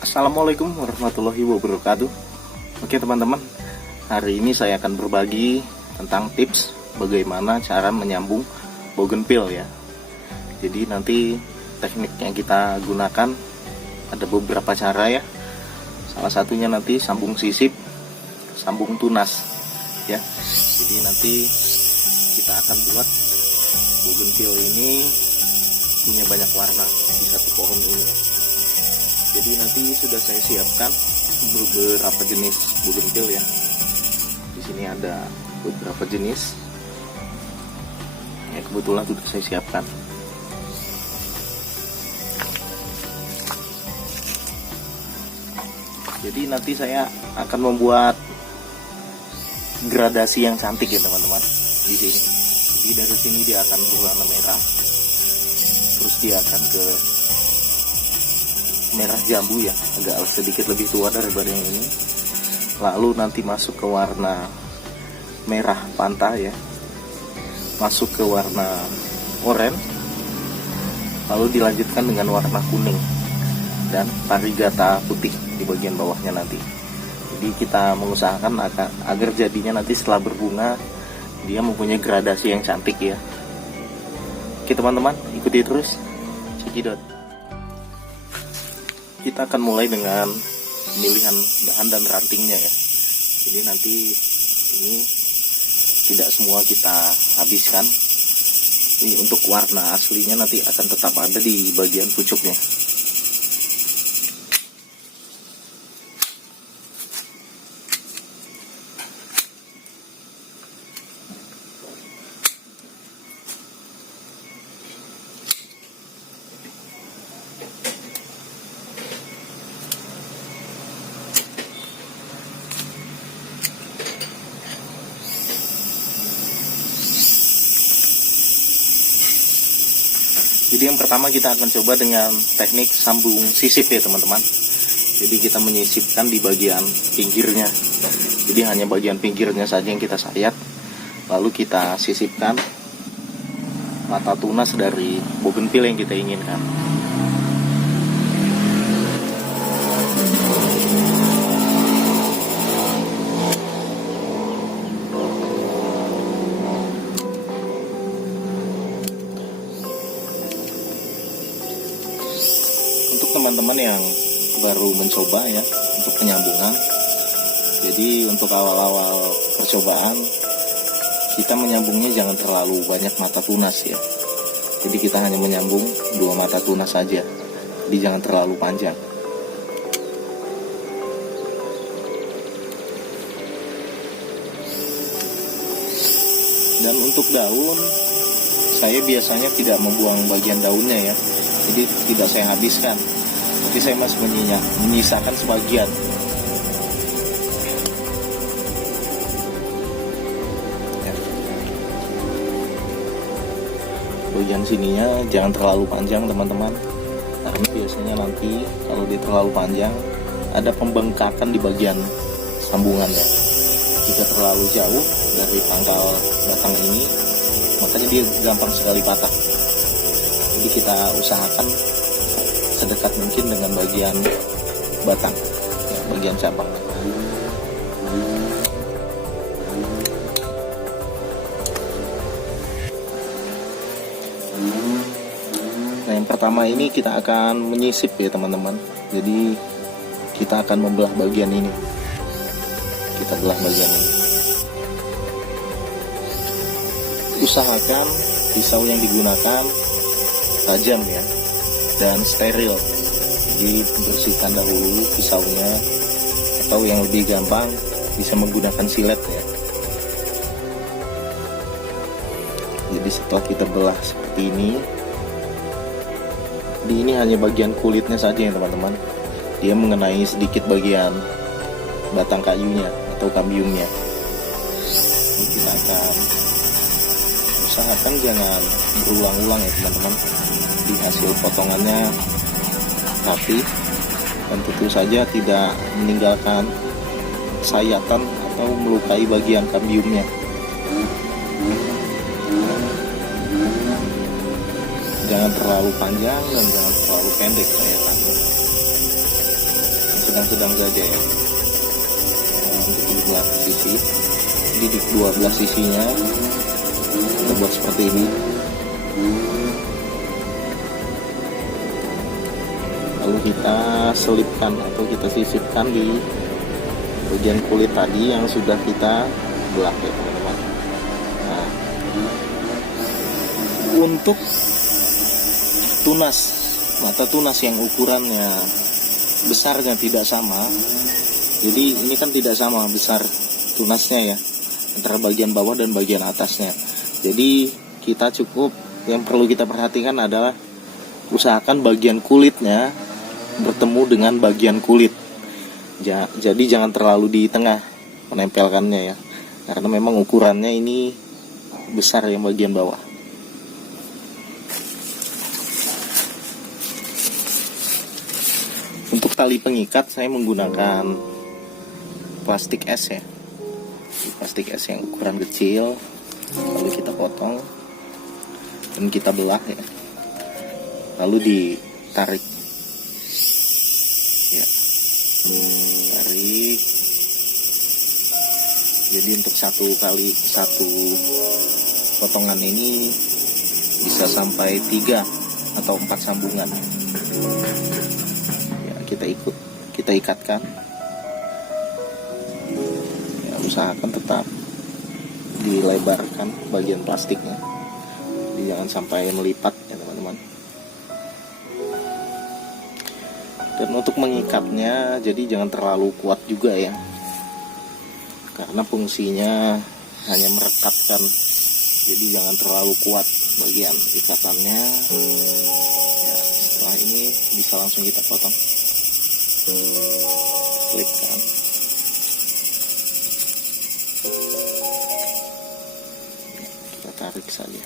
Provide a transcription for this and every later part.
Assalamualaikum warahmatullahi wabarakatuh. Oke teman-teman, hari ini saya akan berbagi tentang tips bagaimana cara menyambung bougainville ya. Jadi nanti teknik yang kita gunakan ada beberapa cara ya. Salah satunya nanti sambung sisip, sambung tunas ya. Jadi nanti kita akan buat bougainville ini punya banyak warna di satu pohon ini ya. Jadi nanti sudah saya siapkan beberapa jenis bougainville ya. Di sini ada beberapa jenis. Ya kebetulan sudah saya siapkan. Jadi nanti saya akan membuat gradasi yang cantik ya teman-teman di sini. Jadi dari sini dia akan berwarna merah. Terus dia akan ke merah jambu ya, agak sedikit lebih tua daripada yang ini. Lalu nanti masuk ke warna merah panta ya, masuk ke warna oranye, lalu dilanjutkan dengan warna kuning dan varigata putih di bagian bawahnya nanti. Jadi kita mengusahakan agar jadinya nanti setelah berbunga dia mempunyai gradasi yang cantik ya. Oke teman-teman, ikuti terus, cekidot. Kita akan mulai dengan pemilihan dahan dan rantingnya ya. Jadi nanti ini tidak semua kita habiskan. Ini untuk warna aslinya nanti akan tetap ada di bagian pucuknya. Jadi yang pertama kita akan coba dengan teknik sambung sisip ya teman-teman. Jadi kita menyisipkan di bagian pinggirnya. Jadi hanya bagian pinggirnya saja yang kita sayat. Lalu kita sisipkan mata tunas dari bougainville yang kita inginkan. Teman-teman yang baru mencoba ya untuk penyambungan, jadi untuk awal-awal percobaan kita menyambungnya jangan terlalu banyak mata tunas ya. Jadi kita hanya menyambung 2 mata tunas saja, jadi jangan terlalu panjang. Dan untuk daun, saya biasanya tidak membuang bagian daunnya ya, jadi tidak saya habiskan. Tapi saya masih menyisakan sebagian. Ya. Bagian sininya jangan terlalu panjang teman-teman, karena biasanya nanti kalau dia terlalu panjang ada pembengkakan di bagian sambungannya. Jika terlalu jauh dari pangkal batang ini, makanya dia gampang sekali patah. Jadi kita usahakan sedekat mungkin dengan bagian batang ya, bagian cabang. Nah yang pertama ini kita akan menyisip ya teman-teman. Jadi kita akan membelah bagian ini. Kita belah bagian ini. Usahakan pisau yang digunakan tajam ya dan steril. Jadi bersihkan dahulu pisaunya, atau yang lebih gampang bisa menggunakan silet ya. Jadi setelah kita belah seperti ini hanya bagian kulitnya saja ya teman-teman. Dia mengenai sedikit bagian batang kayunya atau kambiumnya. Jadi kita akan usahakan jangan berulang-ulang ya teman-teman. Di hasil potongannya rapi dan tentu saja tidak meninggalkan sayatan atau melukai bagian kambiumnya. Jangan terlalu panjang dan jangan terlalu pendek sayatannya. sedang-sedang saja ya. Nah, untuk di belah sisi, jadi di dua belah sisinya kita buat seperti ini. Lalu kita selipkan atau kita sisipkan di bagian kulit tadi yang sudah kita belah ya teman-teman. Nah, untuk tunas, mata tunas yang ukurannya besarnya tidak sama, jadi ini kan tidak sama besar tunasnya ya antara bagian bawah dan bagian atasnya. Jadi kita cukup, yang perlu kita perhatikan adalah usahakan bagian kulitnya bertemu dengan bagian kulit. Jadi jangan terlalu di tengah menempelkannya ya, karena memang ukurannya ini besar yang bagian bawah. Untuk tali pengikat saya menggunakan plastik es ya, plastik es yang ukuran kecil. Lalu kita potong dan kita belah ya, lalu ditarik ya, tarik. Jadi untuk satu potongan ini bisa sampai 3 atau 4 sambungan ya. Kita ikatkan ya, usahakan tetap dilebarkan bagian plastiknya, jadi jangan sampai melipat ya teman-teman. Dan untuk mengikatnya, jadi jangan terlalu kuat juga ya, karena fungsinya hanya merekatkan, jadi jangan terlalu kuat bagian ikatannya ya. Setelah ini bisa langsung kita potong, selipkan. Kita tarik saja,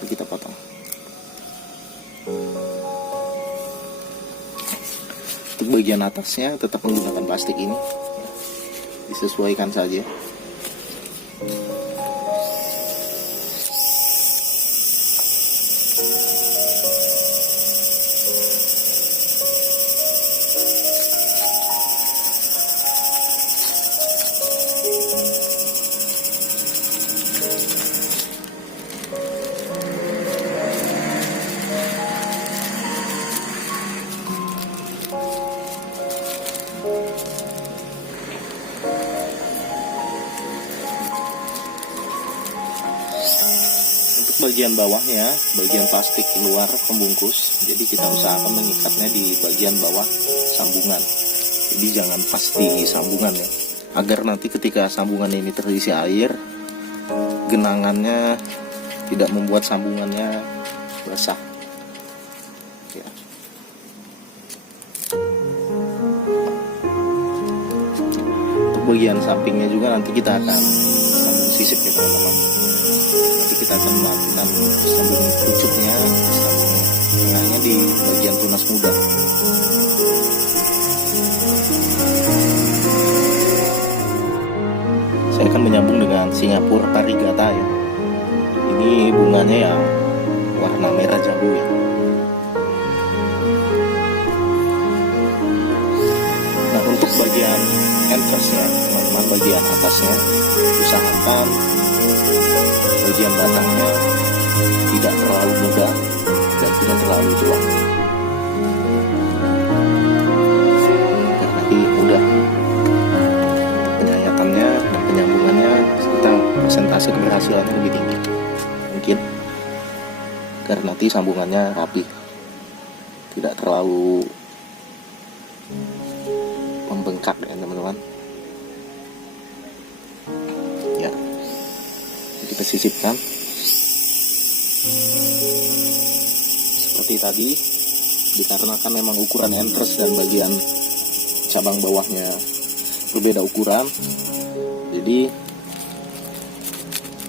lalu kita potong. Untuk bagian atasnya tetap menggunakan plastik ini, disesuaikan saja. Bagian bawahnya, bagian plastik luar pembungkus, jadi kita usahakan mengikatnya di bagian bawah sambungan, jadi jangan pas di sambungan ya, agar nanti ketika sambungan ini terisi air, genangannya tidak membuat sambungannya basah ya. Untuk bagian sampingnya juga nanti kita akan sambung sisip ya teman-teman. Kita akan melakukan sambung pucuknya, sambung tengahnya di bagian tunas muda. Saya akan menyambung dengan Singapura Parigata ya. Ini bunganya yang warna merah jambu ya. Nah, untuk bagian entrance-nya, teman-teman, bagian atasnya usahakan bagian batangnya tidak terlalu muda dan tidak terlalu tua, dan nanti mudah penyayatannya dan penyambungannya serta persentase keberhasilannya lebih tinggi mungkin, karena nanti sambungannya rapi, tidak terlalu membengkak ya teman-teman ya. Kita sisipkan seperti tadi, dikarenakan memang ukuran entrance dan bagian cabang bawahnya berbeda ukuran, jadi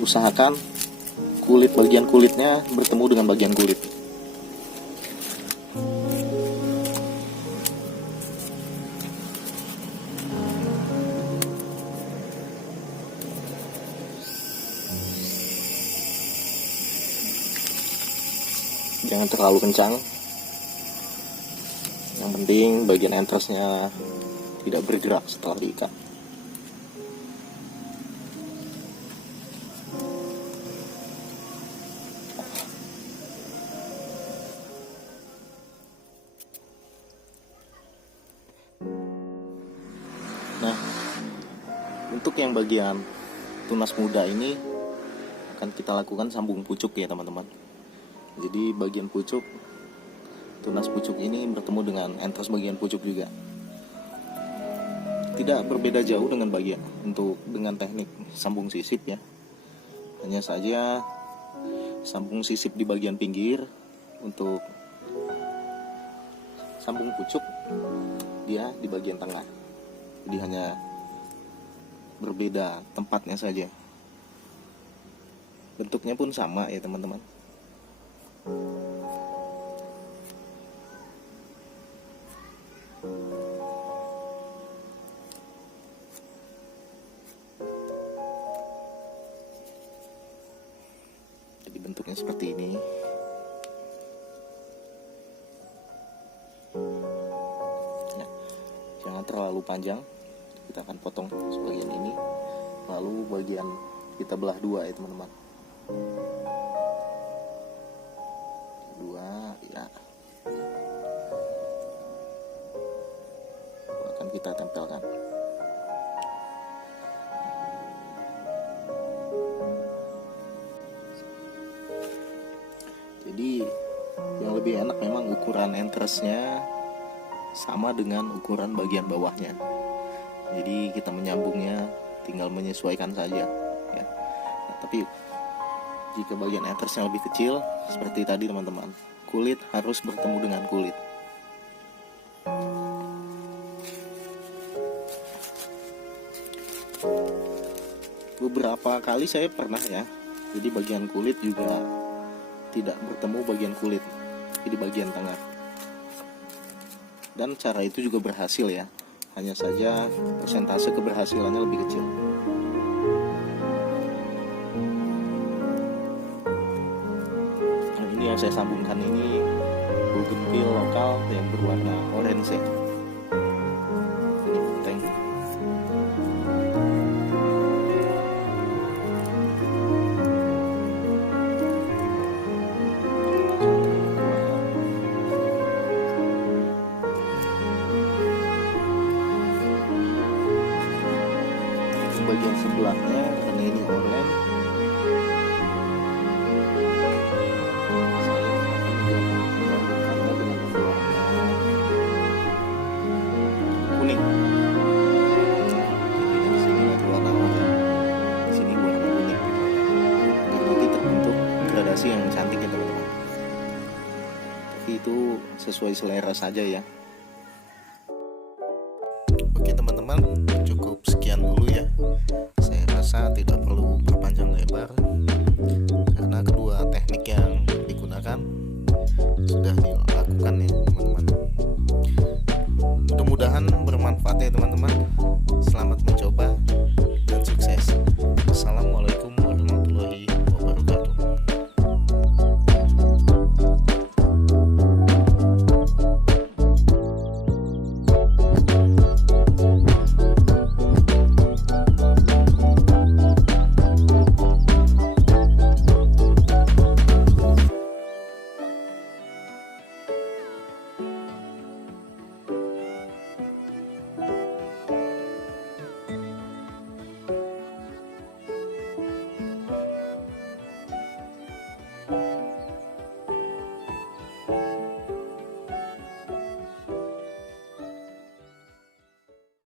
usahakan bagian kulitnya bertemu dengan bagian kulit. Jangan terlalu kencang Yang penting bagian entrance-nya tidak bergerak setelah diikat. Nah, untuk yang bagian tunas muda ini akan kita lakukan sambung pucuk ya teman-teman. Jadi bagian pucuk, tunas pucuk ini bertemu dengan entrance bagian pucuk juga. Tidak berbeda jauh dengan dengan teknik sambung sisip ya. Hanya saja sambung sisip di bagian pinggir, untuk sambung pucuk dia di bagian tengah. Jadi hanya berbeda tempatnya saja. Bentuknya pun sama ya teman-teman. Jadi bentuknya seperti ini. Nah, jangan terlalu panjang. Kita akan potong sebagian ini, lalu bagian kita belah dua ya teman-teman. Dua ya. Akan kita tempelkan. Jadi yang lebih enak memang ukuran entrance-nya sama dengan ukuran bagian bawahnya. Jadi kita menyambungnya tinggal menyesuaikan saja ya. Nah, tapi jika bagian entrance-nya lebih kecil, seperti tadi teman-teman, kulit harus bertemu dengan kulit. Beberapa kali saya pernah ya, jadi bagian kulit juga tidak bertemu bagian kulit di bagian tengah. Dan cara itu juga berhasil ya. Hanya saja persentase keberhasilannya lebih kecil. Nah, ini yang saya sambungkan ini bougainville lokal yang berwarna orange ya. Ini penting. Bagian sebelahnya karena ini oranye, saya akan menggabungkannya dengan warna kuning. Jadi di sini ada warna oranye, di sini warna kuning. Agar nanti terbentuk gradasi yang cantik ya teman-teman. Tapi itu sesuai selera saja ya.